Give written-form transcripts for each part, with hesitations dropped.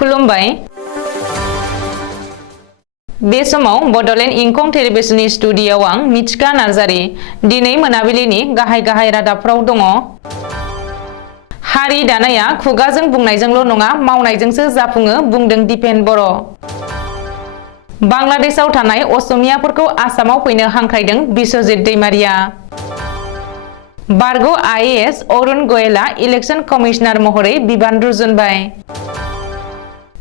खुलुमबाय। बे समाव बडलेण्ड इंखं टेलिभिजननि स्टुडिय'आव आं मिथिका नार्जारी। दिनै मोनाबिलिनि गाहाय रादाबफ्राव दङ। हारि दानाया खुगाजों बुंनायजोंल' नङा मावनायजोंसो जाफुङो बुंदों दिपेन बर'। बांलादेशआव थानाय असमियाफोरखौ आसामाव फैनो हांख्रायदों बिस्वजित दैमारिया। बारग' आइएएस अरुण गयेला इलेक्शन कमिशनार महरै बिबान रुजुनबाय।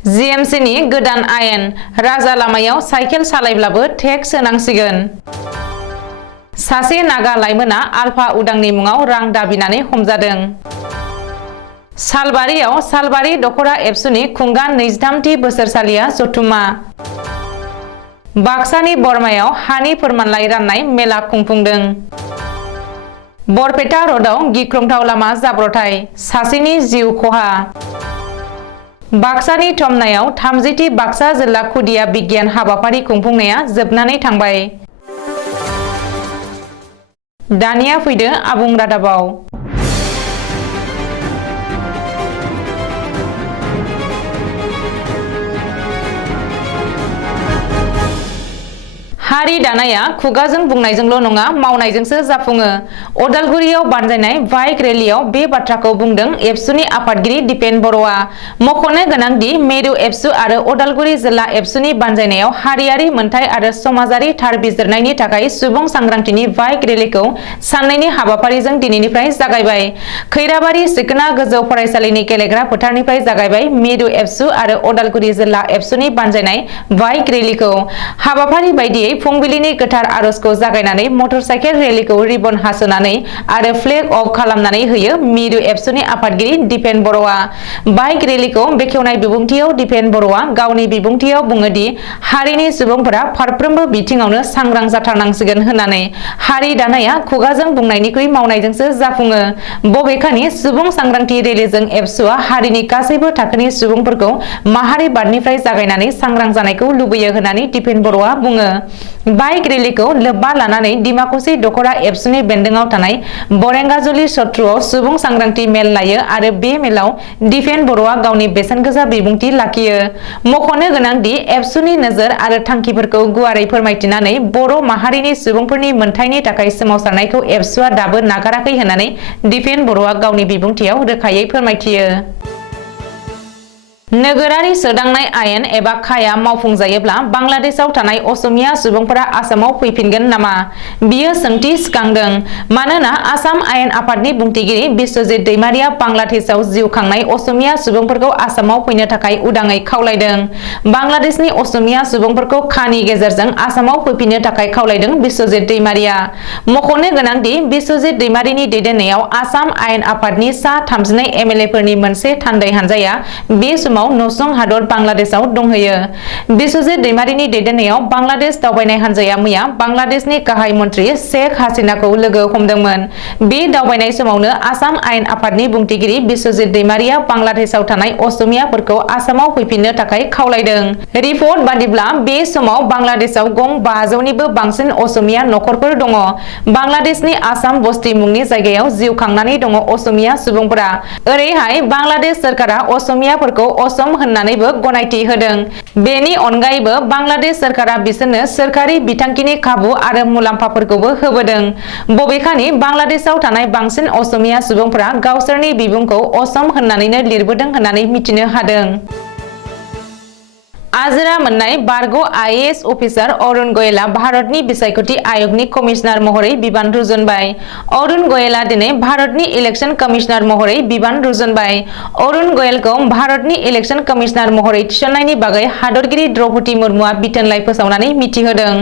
जीएमसीनि गोदान आयेन, राजा लामायाव साइकेल सालायब्लाबो टेक्स होनांसिगोन। सासे नागा लाइमोना आलफा उदांनि मुङाव रां दाबिनानै हमजादों। सालबारियाव सालबारि दख'रा एबसुनि खुंगा 23थि बोसोरसालिया जथुम्मा। बाक्सानि बरमायाव हानि फोरमानलाइ राननाय मेला खुंफुंदों। बरपेटा र'डआव गिख्रंथाव लामा जाब्रथाय, सासेनि जिउ खहा। बाक्सानि थमनायाव 30थि बाक्सा जिल्ला खुदिया बिगियान हाबाफारि खुंफुंनाया जोबनानै थांबाय। दानिया फैदो आबुं रादाबाव। हारि दानाया खुगाजों बुंनायजोंल' नङा मावनायजोंसो जाफुङो। अदालगुरियाव बानजायनाय बाइक रेलियाव बे बाथ्राखौ बुंदों एबसुनि आफादगिरि दिपेन बर'आ। मख'नो गोनांदि मेरु एबसु आरो अदालगुरि जिल्ला एबसुनि बानजायनायाव हारियारि मोनथाय आरो समाजारि थार बिजिरनायनि थाखाय सुबुं सांग्रांथिनि बाइक रेलिखौ साननैनि हाबाफारिजों दिनैनिफ्राय जागायबाय। खैराबारि सिखोना गोजौ फरायसालिनि गेलेग्रा फोथारनिफ्राय जागायबाय मेरु एबसु आरो अदालगुरि जिल्ला एबसुनि बानजायनाय बाइक रेलिखौ। हाबाफारि बायदियै फुंबिलिनि गोथार आरजखौ जागायनानै मटर साइकेल रेलिखौ रिबन हास'नानै आरो फ्लेग अफ खालामनानै होयो मिरु एबसुनि आफादगिरि दिपेन बर'आ। बाइक रेलिखौ बेखेवनाय बिबुंथियाव दिपेन बर'आ गावनि बिबुंथियाव बुङोदि हारिनि सुबुंफोरा फारफ्रोमबो बिथिङावनो सांग्रां जाथारनांसिगोन होननानै। हारि दानाया खुगाजों बुंनायनिख्रुइ मावनायजोंसो जाफुङो। बबेखानि सुबुं सांग्रांथि रेलिजों एबसुआ हारिनि गासैबो थाखोनि सुबुंफोरखौ माहारिबादनिफ्राय जागायनानै सांग्रां जानायखौ लुबैयो होननानै दिपेन बर'आ बुङो। बाइक रेलिखौ लोब्बा लानानै डिमाकुसि दख'रा एबसुनि बेन्दोङाव थानाय बरेंगाजुलि सत्रआव सुबुं सांग्रांथि मेल लायो आरो बे मेलाव दिपेन बर'आ गावनि बेसेनगोसा बिबुंथि लाखियो। मख'नो गोनांदि एबसुनि नोजोर आरो थांखिफोरखौ गुवारै फोरमायथिनानै बर' माहारिनि सुबुंफोरनि मोनथायनि थाखाय सोमावसारनायखौ एबसुआ दाबो नागाराखै होननानै दिपेन बर'आ गावनि बिबुंथियाव रोखायै फोरमायथियो। नोगोरारि सोदांनाय आयेन एबा खाया मावफुंजायोब्ला बांलादेशआव थानाय असमिया सुबुंफोरा आसामाव फैफिनगोन नामा? बियो सोंथि सिखांदों। मानोना आसाम आयेन आफादनि बुंथिगिरि बिस्वजित दैमारिया बांलादेशआव जिउ खांनाय असमिया सुबुंफोरखौ आसामाव फैनो थाखाय उदाङै खावलायदों। बांलादेशनि असमिया सुबुंफोरखौ खानि गेजेरजों आसामाव फैफिननो थाखाय खावलायदों बिस्वजित दैमारिया। मख'नो गोनांदि बिस्वजित दैमारिनि दैदेननायाव आसाम आयेन आफादनि सा 32 एमएलएफोरनि मोनसे थान्दै हान्जाया बे समाव नसुं हादर बांलादेशआव दंहैयो। बिस्वजित दैमारिनि दैदेननायाव बांलादेश दावबायनाय हान्जाया मैया बांलादेशनि गाहाय मन्त्रि शेख हासिनाखौ लोगो हमदोंमोन। बे दावबायनाय समावनो आसाम आयेन आफादनि बुंथिगिरि बिस्वजित दैमारिया बांलादेशआव थानाय असमियाफोरखौ आसामाव फैफिननो थाखाय खावलायदों। रिपर्ट बादिब्ला बे समाव बांलादेशआव गं 500निबो बांसिन असमिया नखरफोर दङ। बांलादेशनि आसाम बस्ति मुंनि जायगायाव जिउ खांनानै दङ असमिया सुबुंफोरा। ओरैहाय बांलादेश सोरखारा असमियाफोरखौ असम होननानैबो गनायथि होदों। बेनि अनगायैबो बांलादेश सोरखारा बिसोरनो सोरखारि बिथांखिनि खाबु आरो मुलाम्फाफोरखौबो होबोदों। बबेखानि बांलादेशआव थानाय बांसिन असमिया सुबुंफोरा गावसोरनि बिमुंखौ असम होननानैनो लिरबोदों होननानै मिथिनो हादों। आजिरा मोननाय बारग' आइएएस अफिसार अरुण गयेला भारतनि बिसायख'थि आय'गनि कमिशनार महरै बिबान रुजुनबाय। अरुण गयेला दिनै भारतनि इलेक्शन कमिशनार महरै बिबान रुजुनबाय। अरुण गयेलखौ भारतनि इलेक्शन कमिशनार महरै थिसननायनि बागै हादरगिरि द्रौपदी मुर्मुआ बिथोनलाइ फोसावनानै मिथिहोदों।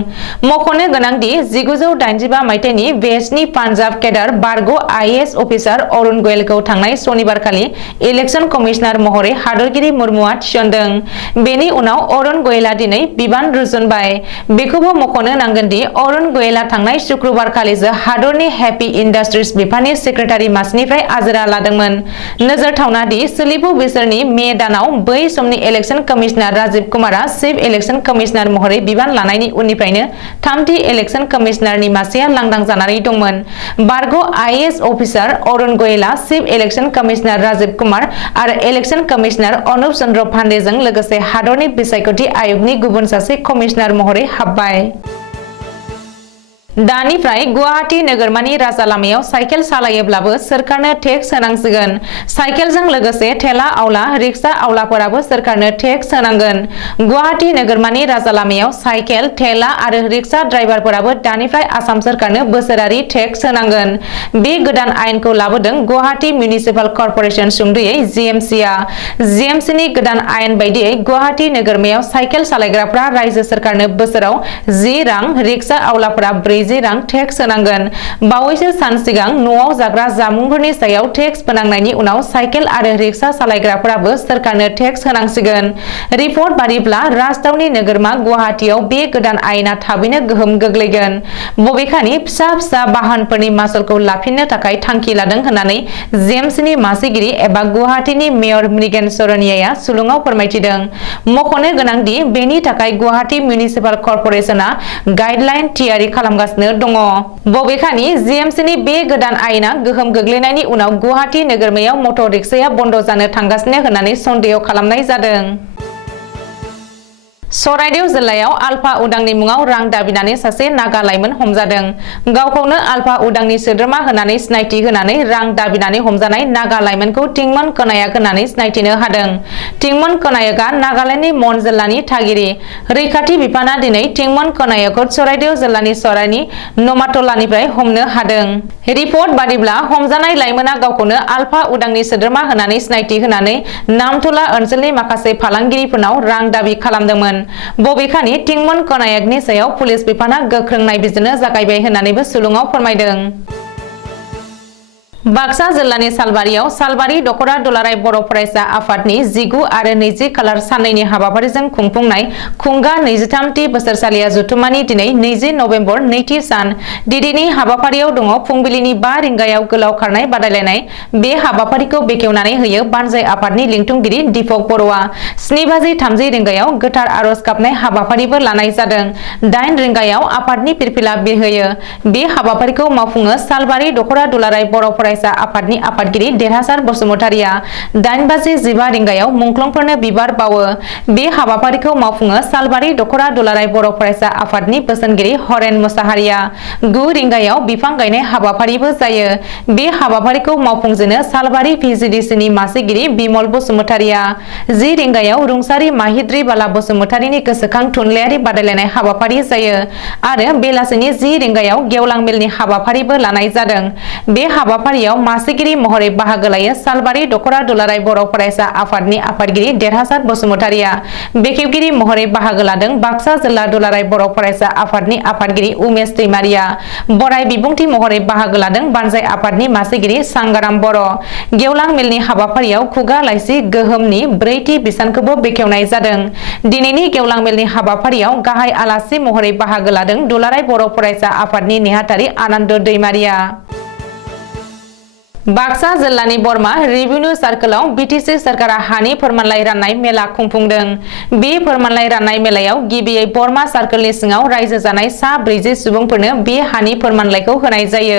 मख'नो गोनांदि 1985 मायथाइनि वेस्टनि पान्जाब केडार बारग' आइएएस अफिसार अरुण गयेलखौ थांनाय सनिबारखालि इलेक्शन कमिशनार महरै हादरगिरि मुर्मुआ थिसनदों। बेनि उनाव सिङाव अरुण गयेला दिनै बिबान रुजुनबाय। बेखौबो मख'नो नांगोन दि अरुण गयेला थांनाय शुक्रबारखालिसो हादरनि हेपी इन्डास्ट्रिज बिफाननि सेक्रेटारि मासिनिफ्राय आजिरा लादोंमोन। नोजोरथावना दि सोलिफु बोसोरनि मे दानाव बै समनि इलेक्शन कमिशनार राजीव कुमारा चिफ इलेक्शन कमिशनार महरै बिबान लानायनि उननिफ्रायनो थामथि इलेक्शन कमिशनारनि मासिया लांदां जानानै दंमोन। बारग' IAS officer Arun Goel, chief election commissioner Rajiv Kumar आरो इलेक्शन कमिशनार अनुप चन्द्र पान्डेजों लोगोसे हादरनि बिसायख'थि आय'गनि गुबुन सासे कमिशनार महरै हाबबाय। दानिफ्राय गुवाहाटी नोगोरमानि राजा लामायाव साइकेल सालायोब्लाबो सोरखारनो टेक्स होनांसिगोन। साइकेलजों लोगोसे थेला आवला, रिक्सा आवलाफोराबो सोरखारनो टेक्स होनांगोन। गुवाहाटी नोगोरमानि राजा लामायाव साइकेल, थेला आरो रिक्सा ड्राइभारफोराबो दानिफ्राय आसाम सोरखारनो बोसोरारि टेक्स होनांगोन। बे गोदान आयेनखौ लाबोदों गुवाहाटी मिउनिसिपाल कर्परेसन सुंद'यै जीएमसीआ। जीएमसीनि गोदान आयेन बायदियै गुवाहाटी नोगोरमायाव साइकेल सालायग्राफ्रा रायजो सोरखारनो बोसोराव 10 रां, रिक्सा आवलाफोरा 40 रां टेक्स होनांगोन। बावैसो सान सिगां न'आव जाग्रा जामुंफोरनि सायाव टेक्स फोनांनायनि उनाव साइकेल आरो रिक्सा सालायग्राफोराबो सोरखारनो टेक्स होनांसिगोन। रिपर्ट बादिब्ला राजधानी नोगोरमा गुवाहाटीआव बे गोदान आयेना थाबैनो गोहोम गोग्लैगोन। बबेखानि फिसा फिसा बाहनफोरनि मासुलखौ लाफिननो थाखाय थांखि लादों होननानै जीएमसीनि मासिगिरि एबा गुवाहाटीनि मेयर मृगेन शरणीयाया सुलुङाव फोरमायथिदों। मख'नो गोनां दि बेनि थाखाय गुवाहाटी मिउनिसिपाल कर्परेसनआ गाइडलाइन थियारि खालामगासिनो दङ। बबेखानि जीएमसीनि बे गोदान आयेना गोहोम गोग्लैनायनि उनाव गुवाहाटी नोगोरमायाव मटर रिक्साया बन्द जानो थांगासिनो होननानै सन्देह खालामनाय जादों। चराइदेव जिल्लायाव आलफा उदांनि मुङाव रां दाबिनानै सासे नागा लाइमोन हमजादों। गावखौनो आलफा उदांनि सोद्रोमा होननानै सिनायथि होनानै रां दाबिनानै हमजानाय नागा लाइमोनखौ टिंमन कनायक होननानै सिनायथिनो हादों। टिंमन कनायकआ नागालेन्डनि मन जिल्लानि थागिरि। रैखाथि बिफाना दिनै टिंमन कनायकखौ चराइदेव जिल्लानि सराइनि नमाटलानिफ्राय हमनो हादों। रिपर्ट बादिब्ला हमजानाय लाइमोना गावखौनो आलफा उदांनि सोद्रोमा होननानै सिनायथि होनानै नामथला ओनसोलनि माखासे फालांगिरिफोरनाव रां दाबि खालामदोंमोन। बबेखानि टिंमन कनायकनि सायाव पुलिस बिफाना गोख्रों नायबिजिरनो जागायबाय होननानैबो सुलुङाव फोरमायदों। बाक्सा जिल्लानि सालबारियाव सालबारि दख'रा दुलाराय बर' फरायसा आफादनि 19 आरो 20 खालार साननैनि हाबाफारिजों खुंफुंनाय खुंगा 23थि बोसोरसालिया जथुम्मानि दिनै 20 नभेम्बर नैथि सान। दिनैनि हाबाफारियाव दङ फुंबिलिनि 5 रिंगायाव गोलाव खारनाय बादायलायनाय। बे हाबाफारिखौ बेखेवनानै होयो बानजाय आफादनि लिंथुमगिरि दीपक बर'आ। 7:30 रिंगायाव गोथार आरज गाबनाय हाबाफारिबो लानाय जादों। 8 रिंगायाव आफादनि फिरफिला बिरहोयो। बे हाबाफारिखौ मावफुङो सालबारि दख'रा दुलाराय बर' फरायसा आफादनि आफादगिरि देरहासार बसुमतारिया। 8:15 रिंगायाव मुंख्लंफोरनो बिबार बावो। बे हाबाफारिखौ मावफुङो सालबारि दख'रा दुलाराय बर' फरायसा आफादनि बोसोनगिरि हरेन मोसाहारिया। 9 रिंगायाव बिफां गायनाय हाबाफारिबो जायो। बे हाबाफारिखौ मावफुंजेनो सालबारि भिजिडिसिनि मासिगिरि बिमल बसुमतारिया। 10 रिंगायाव रुंसारि माहिद्रि बाला बसुमतारिनि गोसोखां थुनलाइयारि बादायलायनाय हाबाफारि जायो आरो बेलासिनि 10 रिंगायाव गेवलां मेलनि हाबाफारिबो लानाय जादों। बे हाबाफारियाव मासिगिरि महरै बाहागो लायो सालबारि दख'रा दुलाराय बर' फरायसा आफादनि आफादगिरि देरहासार बसुमतारिया। बेखेवगिरि महरै बाहागो लादों बाक्सा जिल्ला दुलाराय बर' फरायसा आफादनि आफादगिरि उमेश दैमारिया। बराय बिबुंथि महरै बाहागो लादों बानजाय आफादनि मासिगिरि सांगाराम बर'। गेवलां मेलनि हाबाफारियाव खुगा लाइसि गोहोमनि 4थि बिसानखौबो बेखेवनाय जादों। दिनैनि गेवलां मेलनि हाबाफारियाव गाहाय आलासि महरै बाहागो लादों दुलाराय बर' फरायसा आफादनि नेहाथारि आनन्द दैमारिया। बाक्सा जिल्लानि बरमा रेभिनिउ सार्कलआव बिटिसि सरकारा हानि फोरमानलाइ राननाय मेला खुंफुंदों। बे फोरमानलाइ राननाय मेलायाव गिबियै बरमा सार्कलनि सिङाव रायजो जानाय सा 40 सुबुंफोरनो बे हानि फोरमानलाइखौ होनाय जायो।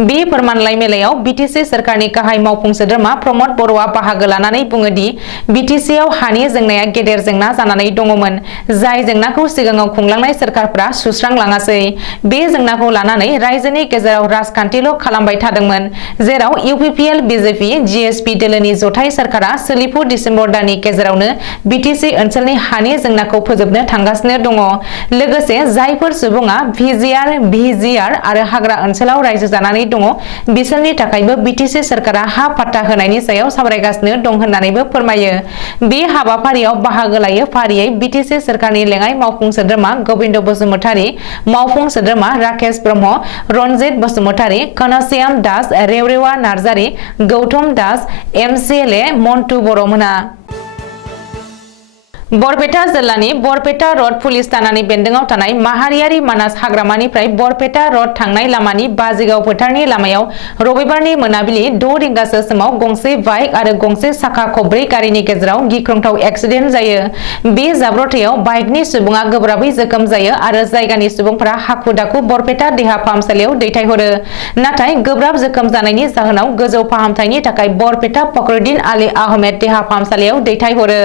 बे फोरमानलाइ मेलायाव बिटिसि सरकारनि गाहाय मावफुं सोद्रोमा प्रमद बर'आ बाहागो लानानै बुङो दि बिटिसिआव हानि जेंनाया गेदेर जेंना जानानै दङमोन, जाय जेंनाखौ सिगाङाव खुंलांनाय सोरखारफ्रा सुस्रांलाङासै। बे जेंनाखौ लानानै रायजोनि गेजेराव राजखान्थिल' खालामबाय थादोंमोन, जेराव इउपिपिएल, बिजेपि, जिएसपि दोलोनि जथाय सोरखारा सोलिफु डिसेम्बर दाननि गेजेरावनो बिटिसि ओनसोलनि हानि जेंनाखौ फोजोबनो थांगासिनो दङ। लोगोसे जायफोर सुबुङा भिजिआर आरो हाग्रा ओनसोलाव रायजो जानानै दङ, बिसोरनि थाखायबो बिटिसि सोरखारा हा पाट्टा होनायनि सायाव सावरायगासिनो दं होननानैबो फोरमायो। बे हाबाफारियाव बाहागो लायो फारियै बिटिसि सोरखारनि लेङाइ मावफुं सोद्रोमा गबिन्द बसुमतारी, मावफुं सोद्रोमा राकेश ब्रह्म, रनजित बसुमतारी, घनश्याम दास, रेवरेवा नार्जारी, गौतम दास, एमसिएलए मन्टु बर'मोना। बरपेटा जिल्लानि बरपेटा रड पुलिस थानानि बेन्दोंआव थानाय माहारियारि मानास हाग्रामानिफ्राय बरपेटा रड थांनाय लामानि बाजिगाव फोथारनि लामायाव रबिबारनि मोनाबिलि 6 रिंगासो समाव गंसे बाइक आरो गंसे साखा खबब्रै गारिनि गेजेराव गिख्रंथाव एक्सिडेन्ट जायो। बे जाब्रबथायाव बाइकनि सुबुङा गोब्राबै जोखोम जायो आरो जायगानि सुबुंफोरा हाखु दाखु बरपेटा देहा फाहामसालियाव दैथायहरो। नाथाय गोब्राब जोखोम जानायनि जाहोनाव गोजौ फाहामथायनि थाखाय बरपेटा फखरुद्दीन आली आहमेद देहा फाहामसालियाव दैथायहरो।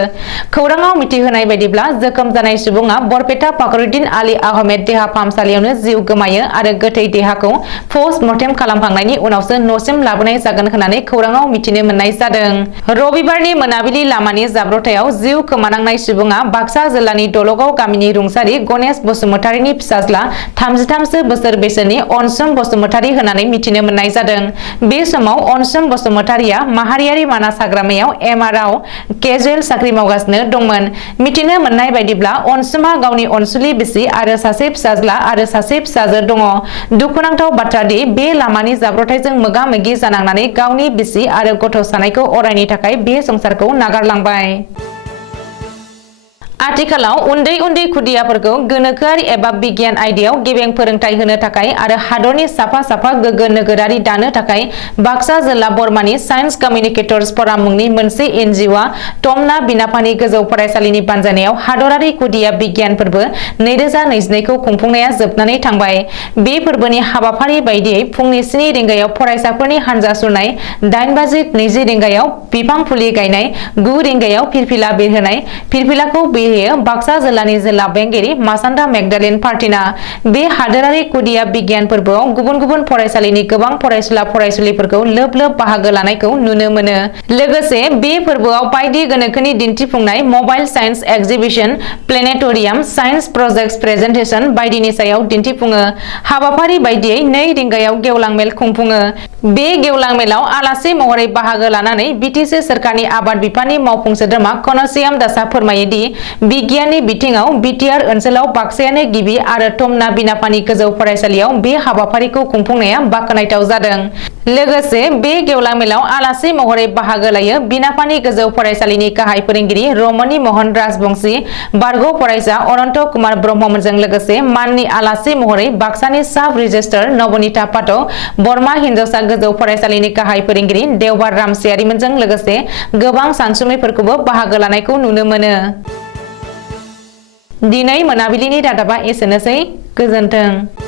खौराङाव होनाय बायदिब्ला जोखोम जानाय सुबुङा बरपेटा फखरुद्दीन आली आहमेद देहा फाहामसालियावनो जिउ गोमायो आरो गोथै देहाखौ पोस्ट मर्टेम खालामखांनायनि उनावसो न'सिम लाबोनाय जागोन होननानै खौराङाव मिथिनो मोननाय जादों। रबिबारनि मोनाबिलि लामानि जाब्रबथायाव जिउ खोमानांनाय सुबुङा बाक्सा जिल्लानि दलगाव गामिनि रुंसारि गणेश बसुमतारीनि फिसाज्ला 33 बोसोर बैसोनि अनसुम बसुमतारी होननानै मिथिनो मोननाय जादों। बे समाव अनसुम बसुमतारीया माहारियारि मानास हाग्रामायाव MR आव केजुएल साख्रि मावगासिनो दंमोन। मिथिनो मोननाय बायदिब्ला अनसुमा गावनि अनसुलि बिसि आरो सासे फिसाज्ला आरो सासे फिसाजो दङ। दुखुनांथाव बाथ्रा दि बे लामानि जाब्रबथायजों मोगा-मोगि जानांनानै गावनि बिसि आरो गथ' सानैखौ अरायनि थाखाय बे संसारखौ नागारलांबाय। आथिखालाव उन्दै उन्दै खुदियाफोरखौ गोनोखोआरि एबा बिगियान आयदायाव गेबें फोरोंथाय होनो थाखाय आरो हादरनि साफा गोग्गो नोगोरारि दानो थाखाय बाक्सा जिल्ला बरमानि साइन्स कमिउनिकेटर्स फराम मुंनि मोनसे NGO टमना बिनापानि गोजौ फरायसालिनि बानजायनायाव हादरारि खुदिया बिगियान फोरबो 2022 खौ खुंफुंनाया जोबनानै थांबाय। बे फोरबोनि हाबाफारि बायदियै फुंनि 7 रिंगायाव फरायसाफोरनि हानजा सुरनाय, 8:20 रिंगायाव बिफां फुलि गायनाय, 9 रिंगायाव फिरफिला बिरहोनाय, फिरफिलाखौ बाक्सा जिल्लानि जिल्ला बेंगिरि मासान्दा मेगदालिन पार्टिना। बे हादोरारि खुदिया बिगियान फोरबोआव गुबुन गुबुन फरायसालिनि गोबां फरायसुला फरायसुलिफोरखौ लोब लोब बाहागो लानायखौ नुनो मोनो। लोगोसे बे फोरबोआव बायदि गोनोखोनि दिन्थिफुंनाय, mobile science exhibition, planetarium, science projects presentation बायदिनि सायाव दिन्थिफुङो। हाबाफारि बायदियै 2 रिंगायाव गेवलां मेल खुंफुङो। बे गेवलां मेलाव आलासि महरै बाहागो लानानै BTC सोरखारनि आबाद बिफाननि मावफुं सोद्रोमा कनसियाम दासआ फोरमायो दि बिगियाननि बिथिङाव BTR ओनसोलाव बाक्सायानो गिबि आरो टमना बिनापानि गोजौ फरायसालियाव बे हाबाफारिखौ खुंफुंनाया बाखनायथाव जादों। लोगोसे बे गेवलां मेलाव आलासि महरै बाहागो लायो बिनापानि गोजौ फरायसालिनि गाहाय फोरोंगिरि रमनि महन राजबंशी, बारग' फरायसा अनन्त कुमार ब्रह्ममोनजों लोगोसे माननि आलासि महरै बाक्सानि साब रेजिस्ट्रार नबनिता पाठक, बरमा हिनजावसा गोजौ फरायसालिनि गाहाय फोरोंगिरि देवबार रामसियारिमोनजों लोगोसे गोबां सानसुमैफोरखौबो बाहागो लानायखौ नुनो मोनो। दिनै मोनाबिलिनि रादाबा एसेनोसै। गोजोन्थों।